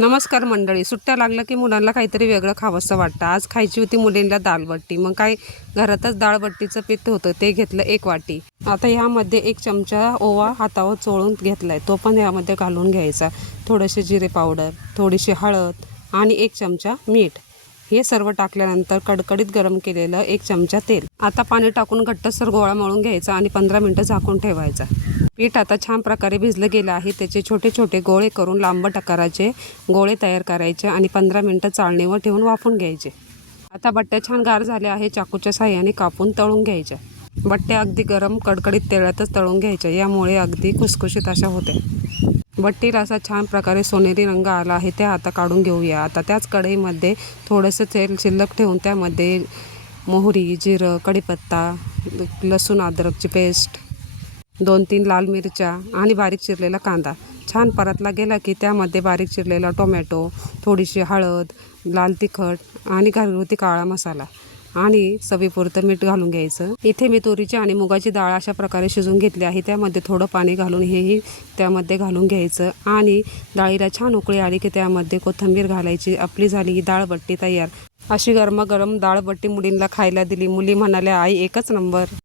नमस्कार मंडळी. सुट्ट्या लागल्या की मुलांना काहीतरी वेगळं खावंसं वाटतं. आज खायची होती मुलींना दालबट्टी. मग काय घरातच डाळबट्टीचं पीठ होतं, ते घेतलं 1 वाटी. आता ह्यामध्ये 1 चमचा ओवा हातावर चोळून घेतलाय, तो पण ह्यामध्ये घालून घ्यायचा. थोडेसे जिरे पावडर, थोडीशी हळद आणि 1 चमचा मीठ. हे सर्व टाकल्यानंतर कडकडीत गरम केलेलं 1 चमचा तेल. आता पाणी टाकून घट्टसर गोळा मळून घ्यायचा आणि 15 मिनिटं झाकून ठेवायचा. पीठ आता छान प्रकारे भिजलं गेलं आहे. त्याचे छोटे छोटे गोळे करून लांबट आकाराचे गोळे तयार करायचे आणि 15 मिनिटं चाळणीवर ठेवून वाफून घ्यायचे. आता बट्ट्या छान गार झाल्या आहे. चाकूच्या साहाय्याने कापून तळून घ्यायच्या. बट्ट्या अगदी गरम कडकडीत तेलातच तळून घ्यायच्या, यामुळे अगदी खुसखुशीत अशा होत्या. बट्टीला असा छान प्रकारे सोनेरी रंग आला आहे. त्या आता काढून घेऊया. आता त्याच कढईमध्ये थोडंसं तेल शिल्लक ठेवून त्यामध्ये मोहरी, जिरं, कढीपत्ता, लसूण अद्रकची पेस्ट, 2-3 लाल मिरच्या आणि बारीक चिरलेला कांदा छान परतला गेला की त्यामध्ये बारीक चिरलेला टोमॅटो, थोडीशी हळद, लाल तिखट आणि घरगुती काळा मसाला आणि चवीपुरतं मीठ घालून घ्यायचं. इथे मी तुरीची आणि मुगाची डाळ अशा प्रकारे शिजवून घेतली आहे. त्यामध्ये थोडं पाणी घालून हेही त्यामध्ये घालून घ्यायचं आणि डाळीला छान उकळी आली की त्यामध्ये कोथिंबीर घालायची. आपली झाली ही डाळबट्टी तयार. अशी गरमागरम डाळबट्टी मुलींना खायला दिली. मुली म्हणाल्या, आई एकच नंबर.